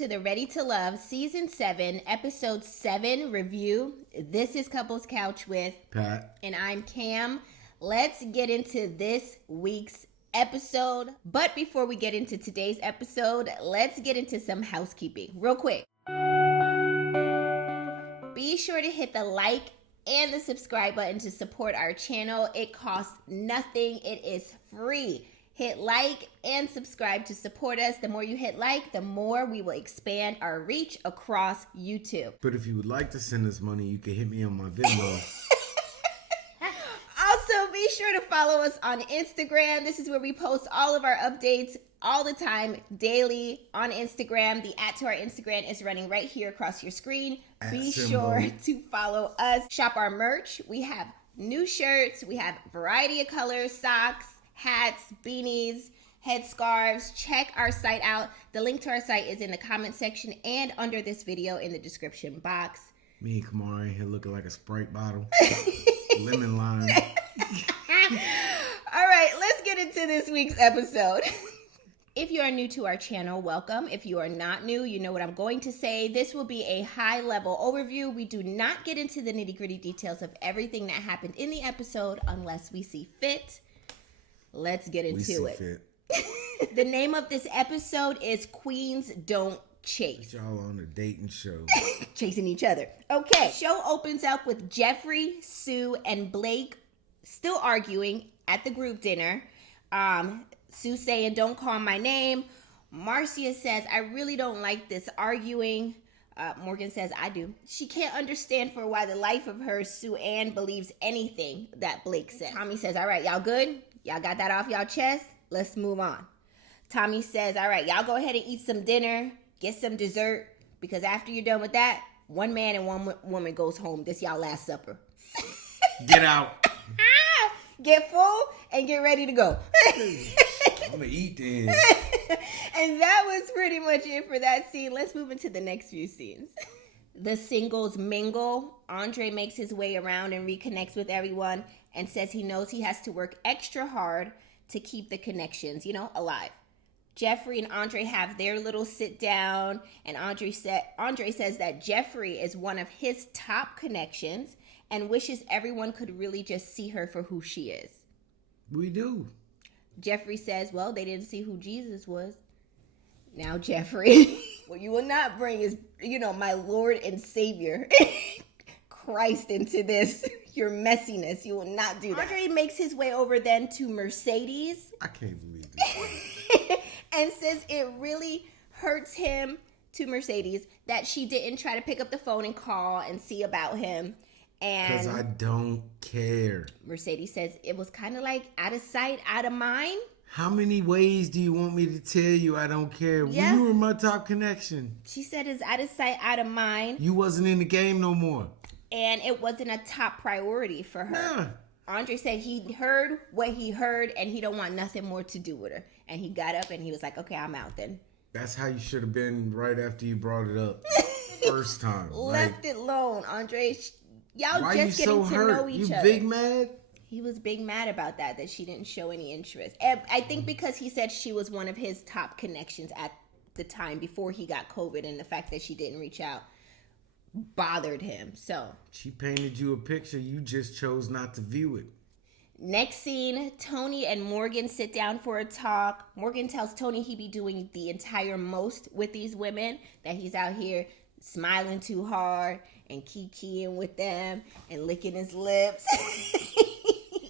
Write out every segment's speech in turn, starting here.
to the Ready to Love Season 7, Episode 7 review. This is Couples Couch with Pat. And I'm Cam. Let's get into this week's episode. But before we get into today's episode, let's get into some housekeeping real quick. Be sure to hit the like and the subscribe button to support our channel. It costs nothing. It is free. Hit like and subscribe to support us. The more you hit like, the more we will expand our reach across YouTube. But if you would like to send us money, you can hit me on my Venmo. Also, be sure to follow us on Instagram. This is where we post all of our updates all the time, daily on Instagram. The @ to our Instagram is running right here across your screen. Be sure to follow us. Shop our merch. We have new shirts. We have a variety of colors, socks, hats, beanies, headscarves. Check our site out. The link to our site is in the comment section and under this video in the description box. Me and Kamara in here looking like a Sprite bottle. Lemon lime. All right, let's get into this week's episode. If you are new to our channel, welcome. If you are not new, you know what I'm going to say. This will be a high-level overview. We do not get into the nitty-gritty details of everything that happened in the episode unless we see fit. Let's get into it. The name of this episode is Queens Don't Chase. Y'all on a dating show. Chasing each other. Okay. Show opens up with Jeffrey, Sue, and Blake still arguing at the group dinner. Sue saying, "Don't call my name." Marcia says, "I really don't like this arguing." Morgan says, "I do." She can't understand for why the life of her, Sue Ann believes anything that Blake says. Tommy says, "All right, y'all good? Y'all got that off y'all chest? Let's move on." Tommy says, "All right, y'all go ahead and eat some dinner, get some dessert, because after you're done with that, one man and one woman goes home. This y'all last supper." Get out. Get full and get ready to go. I'm gonna eat then. And that was pretty much it for that scene. Let's move into the next few scenes. The singles mingle. Andre makes his way around and reconnects with everyone and says he knows he has to work extra hard to keep the connections, alive. Jeffrey and Andre have their little sit down, and Andre says that Jeffrey is one of his top connections and wishes everyone could really just see her for who she is. We do. Jeffrey says, "Well, they didn't see who Jesus was." Now, Jeffrey, what you will not bring is, my Lord and Savior, Christ, into this. Your messiness. You will not do that. Andre makes his way over then to Mercedes. I can't believe this. And says it really hurts him, to Mercedes, that she didn't try to pick up the phone and call and see about him. Because I don't care. Mercedes says it was kind of like out of sight, out of mind. How many ways do you want me to tell you I don't care? Yeah. You were my top connection. She said it's out of sight, out of mind. You wasn't in the game no more. And it wasn't a top priority for her. Yeah. Andre said he heard what he heard and he don't want nothing more to do with her. And he got up and he was like, "Okay, I'm out then." That's how you should have been right after you brought it up. First time. Left it alone, Andre. Y'all why just you getting so to hurt? know each you other. Big mad? He was big mad about that she didn't show any interest. And I think because he said she was one of his top connections at the time before he got COVID, and the fact that she didn't reach out bothered him. So she painted you a picture. You just chose not to view it. Next scene, Tony and Morgan sit down for a talk. Morgan tells Tony he be doing the entire most with these women, that he's out here smiling too hard and kikiing with them and licking his lips.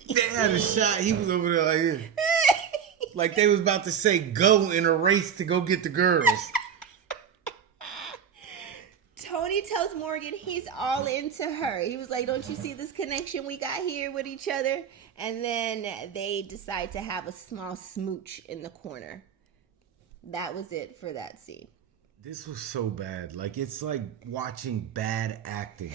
They had a shot. He was over there like this. Like they was about to say go in a race to go get the girls. Tony tells Morgan he's all into her. He was like, "Don't you see this connection we got here with each other?" And then they decide to have a small smooch in the corner. That was it for that scene. This was so bad. Like, it's like watching bad acting.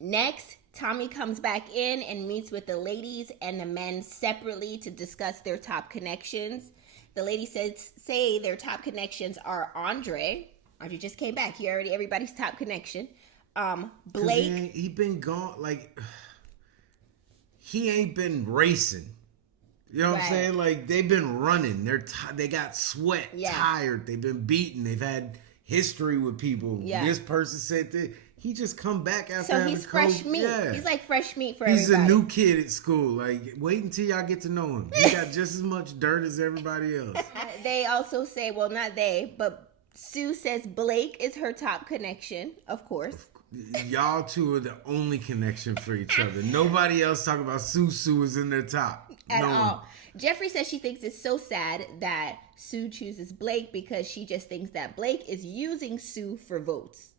Next, Tommy comes back in and meets with the ladies and the men separately to discuss their top connections. The ladies say their top connections are Andre. Andre just came back. He already everybody's top connection. Blake. He been gone. Like, he ain't been racing. You know what I'm saying? Like, they've been running. They got sweat, tired. They've been beaten. They've had history with people. Yeah. This person said that. He just come back after having he's fresh meat. Yeah. He's like fresh meat for He's everybody. a new kid at school. Like, wait until y'all get to know him. He got just as much dirt as everybody else. They also say, well, not they, but Sue says Blake is her top connection, of course. Y'all two are the only connection for each other. Nobody else talking about Sue is in their top. At all. Jeffrey says she thinks it's so sad that Sue chooses Blake because she just thinks that Blake is using Sue for votes.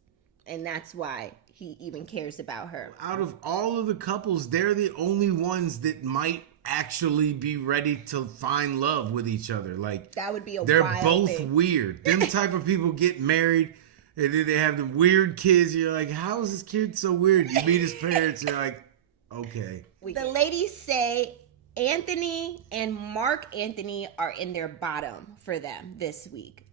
And that's why he even cares about her. Out of all of the couples, they're the only ones that might actually be ready to find love with each other. Like, that would be a they're wild both thing. Weird. Them type of people get married and then they have the weird kids. You're like, how is this kid so weird? You meet his parents, you're like, okay. The ladies say Anthony and Mark Anthony are in their bottom for them this week.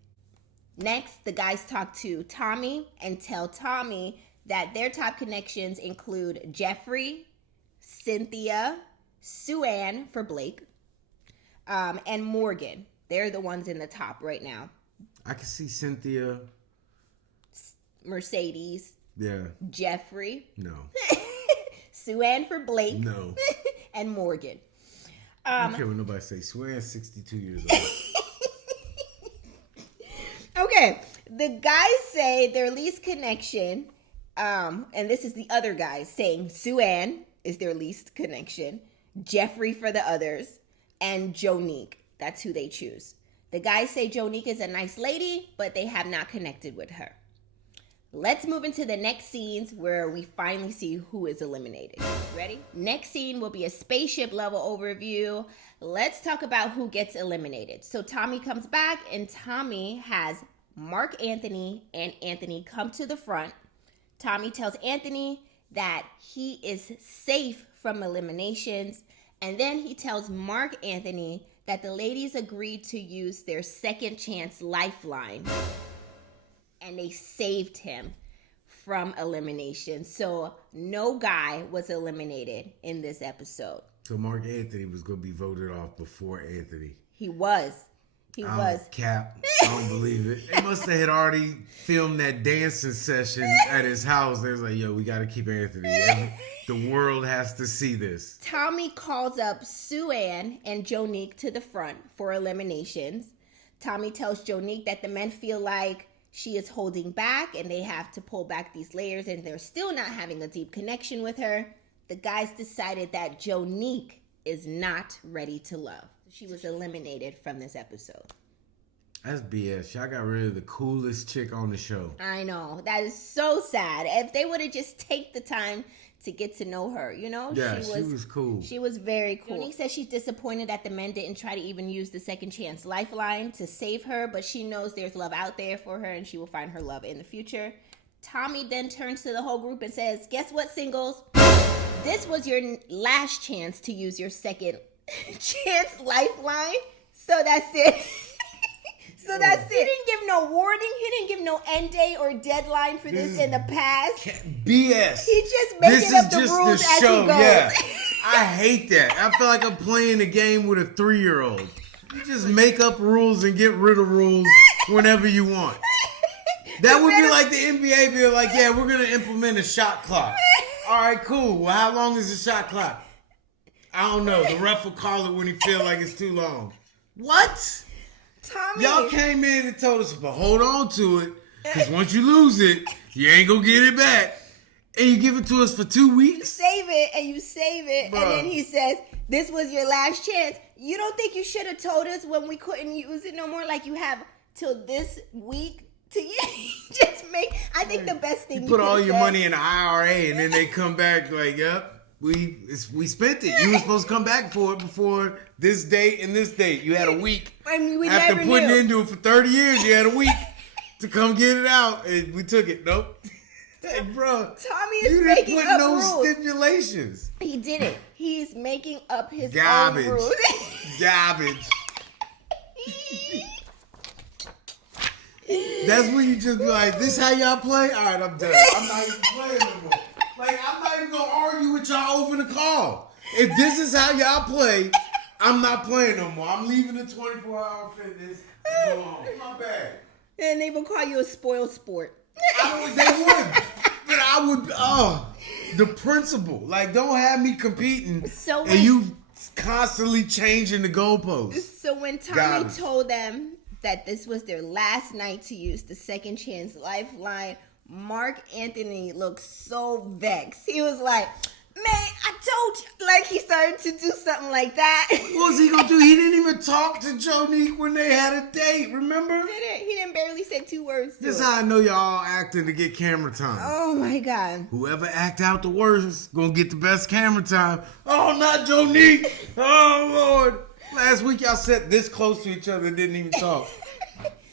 Next, the guys talk to Tommy and tell Tommy that their top connections include Jeffrey, Cynthia, Sue-Ann for Blake, and Morgan. They're the ones in the top right now. I can see Cynthia. Mercedes. Yeah. Jeffrey. No. Sue-Ann for Blake. No. And Morgan. I don't care what nobody say. Sue-Ann's 62 years old. Okay, the guys say their least connection, and this is the other guys saying Sue-Ann is their least connection, Jeffrey for the others, and Jonique. That's who they choose. The guys say Jonique is a nice lady, but they have not connected with her. Let's move into the next scenes where we finally see who is eliminated. Ready? Next scene will be a spaceship level overview. Let's talk about who gets eliminated. So Tommy comes back and Tommy has Mark Anthony and Anthony come to the front. Tommy tells Anthony that he is safe from eliminations. And then he tells Mark Anthony that the ladies agreed to use their second chance Lifeline. And they saved him from elimination. So no guy was eliminated in this episode. So Mark Anthony was going to be voted off before Anthony. He was. Cap. I don't believe it. They must have had already filmed that dancing session at his house. They was like, yo, we got to keep Anthony. The world has to see this. Tommy calls up Sue-Ann and Jonique to the front for eliminations. Tommy tells Jonique that the men feel like she is holding back and they have to pull back these layers and they're still not having a deep connection with her. The guys decided that Jonique is not ready to love. She was eliminated from this episode. That's BS. Y'all got rid of the coolest chick on the show. I know. That is so sad. If they would have just take the time to get to know her, you know? Yeah, she was cool. She was very cool. Jonique says she's disappointed that the men didn't try to even use the second chance Lifeline to save her, but she knows there's love out there for her and she will find her love in the future. Tommy then turns to the whole group and says, guess what, singles? This was your last chance to use your second chance Lifeline. So that's it. So that's it. He didn't give no warning. He didn't give no end date or deadline for this in the past. BS. He just making up the rules as he goes. Yeah. I hate that. I feel like I'm playing a game with a 3-year-old. You just make up rules and get rid of rules whenever you want. That would be like the NBA being like, yeah, we're going to implement a shot clock. All right, cool. Well, how long is the shot clock? I don't know. The ref will call it when he feel like it's too long. What? Tommy. Y'all came in and told us, but hold on to it, because once you lose it, you ain't going to get it back. And you give it to us for 2 weeks? You save it, Bruh. And then he says, this was your last chance. You don't think you should have told us when we couldn't use it no more? Like you have till this week to just make. I think the best thing you put all your money in the IRA, and then they come back like, yep. We spent it. You were supposed to come back for it before this date and this date. You had a week. And we After never putting knew. into it for 30 years, you had a week to come get it out. And we took it. Nope. Hey, bro. Tommy is making up rules. You didn't put no stipulations. He did it. He's making up his Garbage. own rules. Garbage. That's when you just be like, this how y'all play? All right, I'm done. I'm not even playing no more. Like, I'm not even going to argue with y'all over the call. If this is how y'all play, I'm not playing no more. I'm leaving the 24-hour fitness. Go on. My bad. And they will call you a spoiled sport. They would. But I would, the principle. Like, don't have me competing and you constantly changing the goalposts. So when Tommy told them that this was their last night to use the second chance Lifeline, Mark Anthony looked so vexed. He was like, man, I told you. Like, he started to do something like that. What was he going to do? He didn't even talk to Jonique when they had a date, remember? He didn't barely say 2 words to This is it. how I know y'all acting to get camera time. Oh, my God. Whoever act out the worst gonna get the best camera time. Oh, not Jonique. Oh, Lord. Last week y'all sat this close to each other and didn't even talk.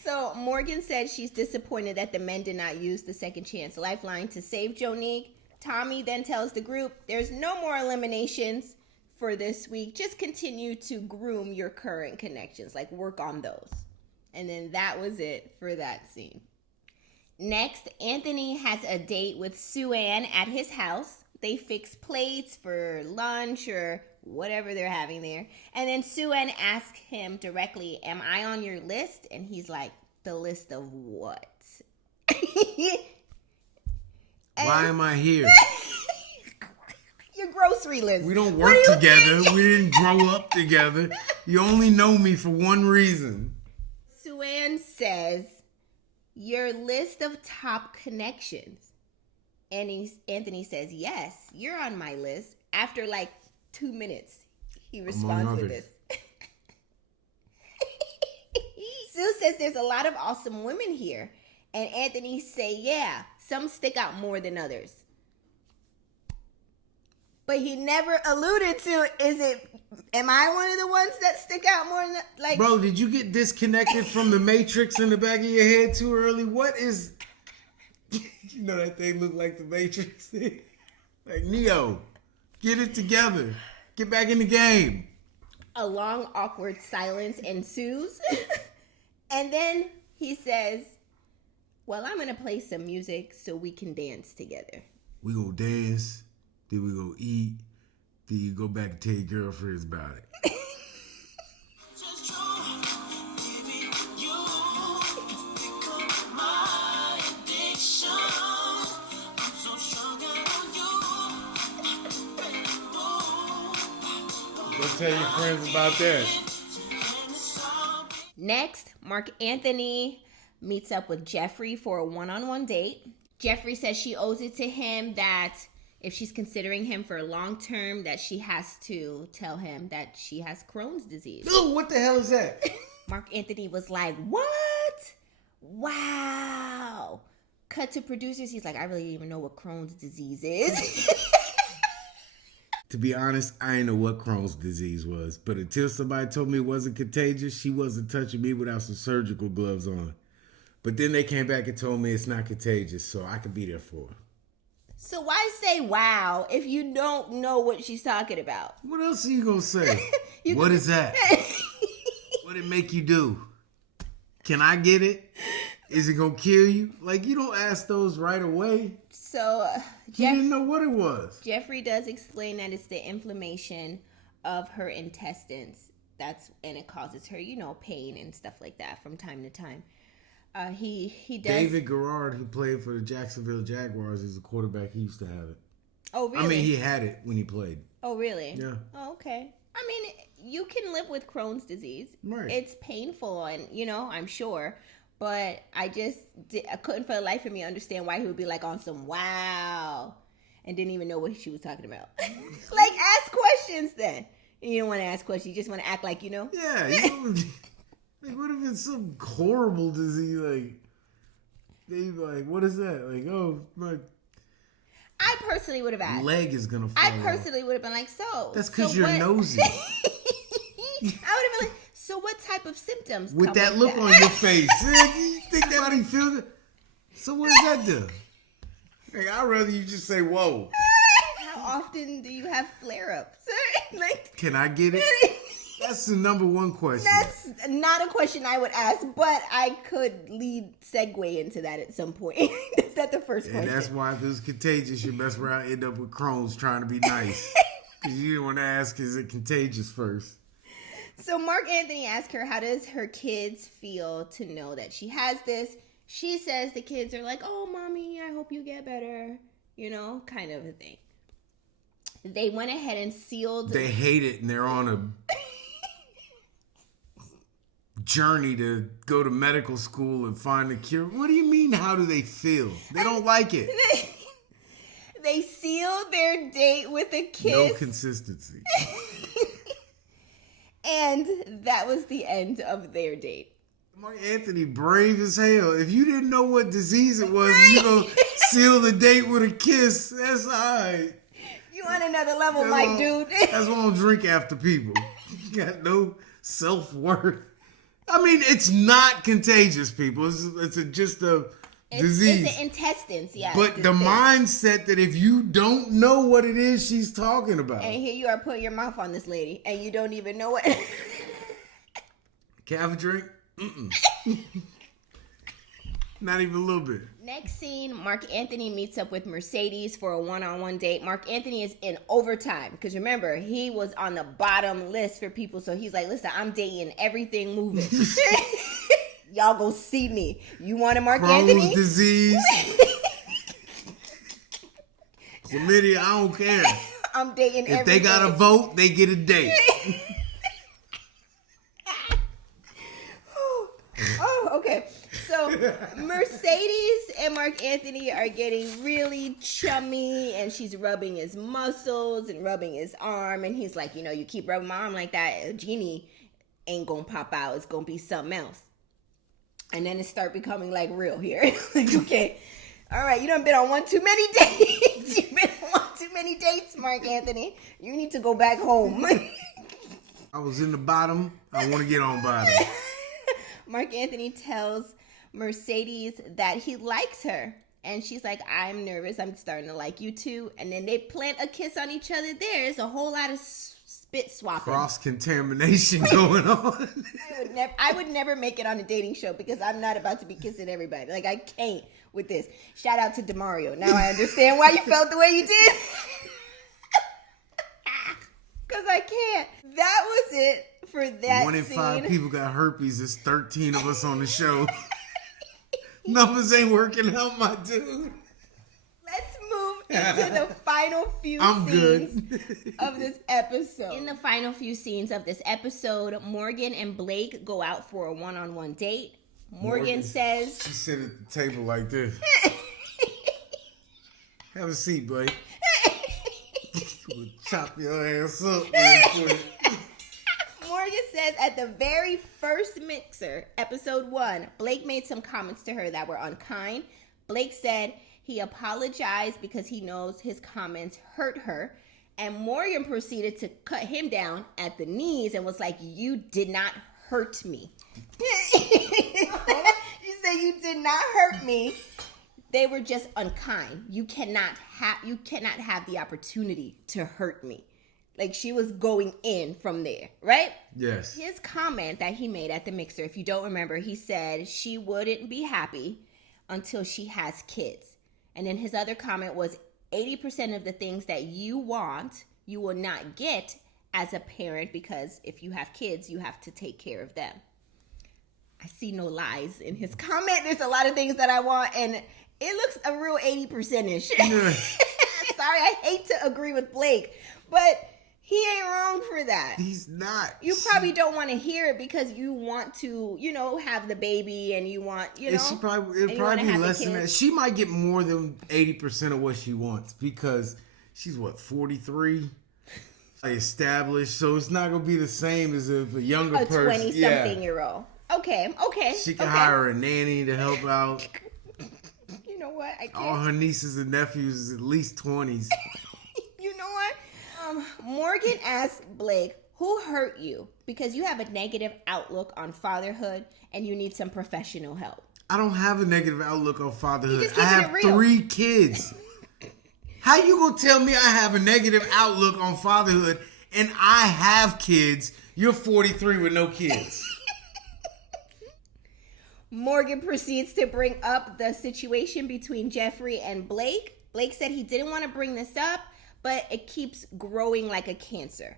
So Morgan said she's disappointed that the men did not use the second chance Lifeline to save Jonique. Tommy then tells the group there's no more eliminations for this week. Just continue to groom your current connections, like work on those. And then that was it for that scene. Next, Anthony has a date with Sue-Ann at his house. They fix plates for lunch or whatever they're having there. And then Sue-Ann asks him directly, am I on your list? And he's like, the list of what? Why am I here? Your grocery list. We don't work together. We didn't grow up together. You only know me for one reason. Sue-Ann says, your list of top connections. And Anthony says, yes, you're on my list. After like 2 minutes, he responds with this. Sue says there's a lot of awesome women here. And Anthony say, yeah, some stick out more than others. But he never alluded to, am I one of the ones that stick out more than, like... Bro, did you get disconnected from the Matrix in the back of your head too early? What is... You know that thing look like the Matrix? Like, Neo, get it together. Get back in the game. A long, awkward silence ensues. And then he says, well, I'm going to play some music so we can dance together. We gonna dance, then we gonna eat, then you go back and tell your girlfriends about it. Go tell your friends about that. Next, Mark Anthony meets up with Jeffrey for a one-on-one date. Jeffrey says she owes it to him that if she's considering him for long-term, that she has to tell him that she has Crohn's disease. Ooh, what the hell is that? Mark Anthony was like, what? Wow. Cut to producers. He's like, I really didn't even know what Crohn's disease is. To be honest, I didn't know what Crohn's disease was. But until somebody told me it wasn't contagious, she wasn't touching me without some surgical gloves on. But then they came back and told me it's not contagious, so I could be there for her. So why say wow if you don't know what she's talking about? What else are you going to say? What is that? What did it make you do? Can I get it? Is it going to kill you? Like, you don't ask those right away. So He didn't know what it was. Jeffrey does explain that it's the inflammation of her intestines. And it causes her, pain and stuff like that from time to time. He does. David Garrard, who played for the Jacksonville Jaguars, is a quarterback. He used to have it. Oh, really? I mean, he had it when he played. Oh, really? Yeah. Oh, okay. I mean, you can live with Crohn's disease. Right. It's painful and, I'm sure. But I couldn't for the life of me understand why he would be like on some wow and didn't even know what she was talking about. Like, ask questions then. You don't want to ask questions. You just want to act like you know. Yeah. Like, what if it's some horrible disease? Like, they be like, what is that? Like, oh, my I personally would have asked. leg is going to fall I personally would have been like, so. That's because you're what? nosy. I would have been like, so what type of symptoms With come that with look that? on your face. You think that body feel good? So what does that do? Like, I'd rather you just say, whoa. How often do you have flare-ups? Like, Can I get it? That's the number one question. that's not a question I would ask, but I could segue into that at some point. Is that the first question? And that's why if it was contagious, you mess around and end up with Crohn's trying to be nice. Because you didn't want to ask, is it contagious first? So Mark Anthony asked her, how does her kids feel to know that she has this? She says the kids are like, oh, mommy, I hope you get better. You know, kind of a thing. They went ahead and sealed. They hate it, and they're on a journey to go to medical school and find a cure. What do you mean, how do they feel? They don't like it. They sealed their date with a kiss. No consistency. And that was the end of their date. Mark Anthony, brave as hell. If you didn't know what disease it was, you gonna seal the date with a kiss. That's all right. You on another level, Mike, dude. That's why I don't drink after people. You got no self-worth. I mean, it's not contagious, people. It's just a disease. It's the intestines, yeah. But the mindset that if you don't know what it is she's talking about. And here you are putting your mouth on this lady, and you don't even know what. Can I have a drink? Not even a little bit. Next scene, Mark Anthony meets up with Mercedes for a one-on-one date. Mark Anthony is in overtime because remember, he was on the bottom list for people. So he's like, listen, I'm dating everything moving. Y'all go see me. You want a Mark Anthony? Crohn's disease. Chlamydia, I don't care. I'm dating everything. If they got a vote, they get a date. Oh, okay. So Mercedes and Mark Anthony are getting really chummy, and she's rubbing his muscles and rubbing his arm, and he's like, you keep rubbing my arm like that, a genie ain't gonna pop out. It's gonna be something else. And then it start becoming like real here. Like, okay, all right, you done been on one too many dates. You've been on one too many dates, Mark Anthony. You need to go back home. I was in the bottom. I want to get on bottom. Mark Anthony tells Mercedes that he likes her. And she's like, I'm nervous. I'm starting to like you too. And then they plant a kiss on each other. There's a whole lot of spit swapping. Cross-contamination going on. I would never make it on a dating show because I'm not about to be kissing everybody. Like, I can't with this. Shout out to DeMario. Now I understand why you felt the way you did. Because I can't. That was it for that 1 in scene. 5 people got herpes. There's 13 of us on the show. Numbers ain't working out, my dude. Let's move into the final few scenes of this episode. In the final few scenes of this episode, Morgan and Blake go out for a one-on-one date. Morgan says... She sit at the table like this. Have a seat, Blake. We'll chop your ass up real quick. Morgan says at the very first mixer, episode 1, Blake made some comments to her that were unkind. Blake said he apologized because he knows his comments hurt her. And Morgan proceeded to cut him down at the knees and was like, you did not hurt me. You said you did not hurt me. They were just unkind. You cannot have the opportunity to hurt me. Like, she was going in from there, right? Yes. His comment that he made at the mixer, if you don't remember, he said she wouldn't be happy until she has kids. And then his other comment was 80% of the things that you want, you will not get as a parent because if you have kids, you have to take care of them. I see no lies in his comment. There's a lot of things that I want, and it looks a real 80%-ish. Yeah. Sorry, I hate to agree with Blake, but he ain't wrong for that. He's not. You probably don't want to hear it because you want to, have the baby and you want, It'll probably be less than that. She might get more than 80% of what she wants because she's 43? Established, so it's not going to be the same as if a younger person. A 20-something-year-old. Okay. She can hire a nanny to help out. You know what? I can't. All her nieces and nephews is at least 20s. You know what? Morgan asked Blake, who hurt you? Because you have a negative outlook on fatherhood and you need some professional help. I don't have a negative outlook on fatherhood. I it have real. 3 kids. How you gonna tell me I have a negative outlook on fatherhood and I have kids? You're 43 with no kids. Morgan proceeds to bring up the situation between Jeffrey and Blake. Blake said he didn't want to bring this up, but it keeps growing like a cancer.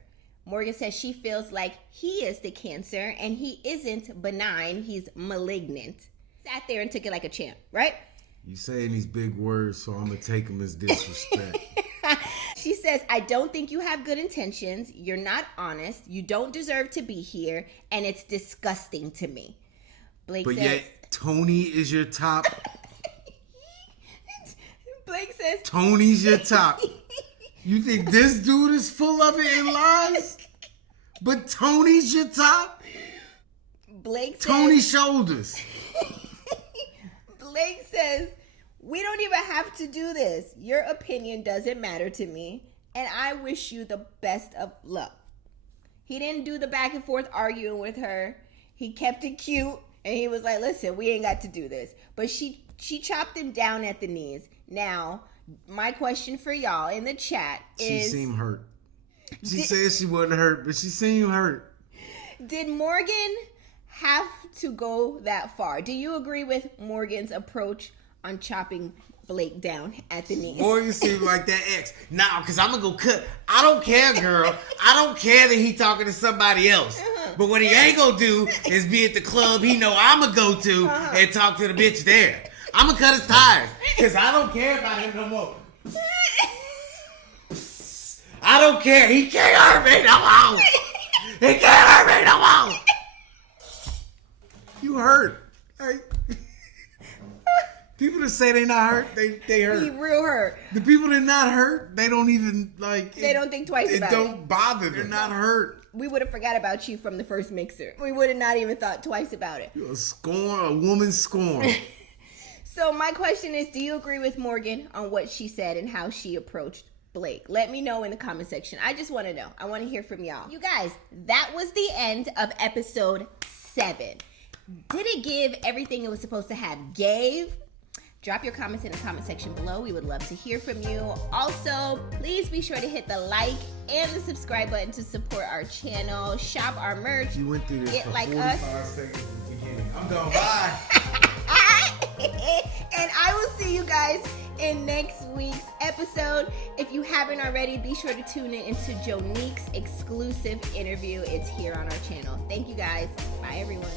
Morgan says she feels like he is the cancer and he isn't benign, he's malignant. Sat there and took it like a champ, right? You saying these big words, so I'm going to take them as disrespect. She says, I don't think you have good intentions. You're not honest. You don't deserve to be here. And it's disgusting to me. Blake but says... yet, Tony is your top. Blake says... Tony's your top. You think this dude is full of it and lies? But Tony's your top? Blake says... Tony's shoulders. Blake says... We don't even have to do this. Your opinion doesn't matter to me, and I wish you the best of luck. He didn't do the back and forth arguing with her. He kept it cute, and he was like, listen, we ain't got to do this. But she chopped him down at the knees. Now, my question for y'all in the chat is... She seemed hurt. She said she wasn't hurt, but she seemed hurt. Did Morgan have to go that far? Do you agree with Morgan's approach on chopping Blake down at the knees? Morgan seemed like that ex. Nah, because I'm going to go cut. I don't care, girl. I don't care that he talking to somebody else. But what he ain't going to do is be at the club he know I'm going to go to and talk to the bitch there. I'm going to cut his tires because I don't care about him no more. I don't care. He can't hurt me no more. He can't hurt me no more. You hurt. Hey. People that say they not hurt, they hurt. He real hurt. The people that not hurt, they don't even like. They don't think twice about it. It don't bother them. They're not hurt. We would have forgot about you from the first mixer. We would have not even thought twice about it. You're a woman scorn. So my question is, do you agree with Morgan on what she said and how she approached Blake? Let me know in the comment section. I just want to know. I want to hear from y'all. You guys, that was the end of episode 7. Did it give everything it was supposed to have? Drop your comments in the comment section below. We would love to hear from you. Also, please be sure to hit the like and the subscribe button to support our channel. Shop our merch. You went through this Get for like 45 us. seconds at the beginning. I'm done. Bye. And I will see you guys in next week's episode. If you haven't already, be sure to tune in into Jonique's exclusive interview. It's here on our channel. Thank you guys. Bye, everyone.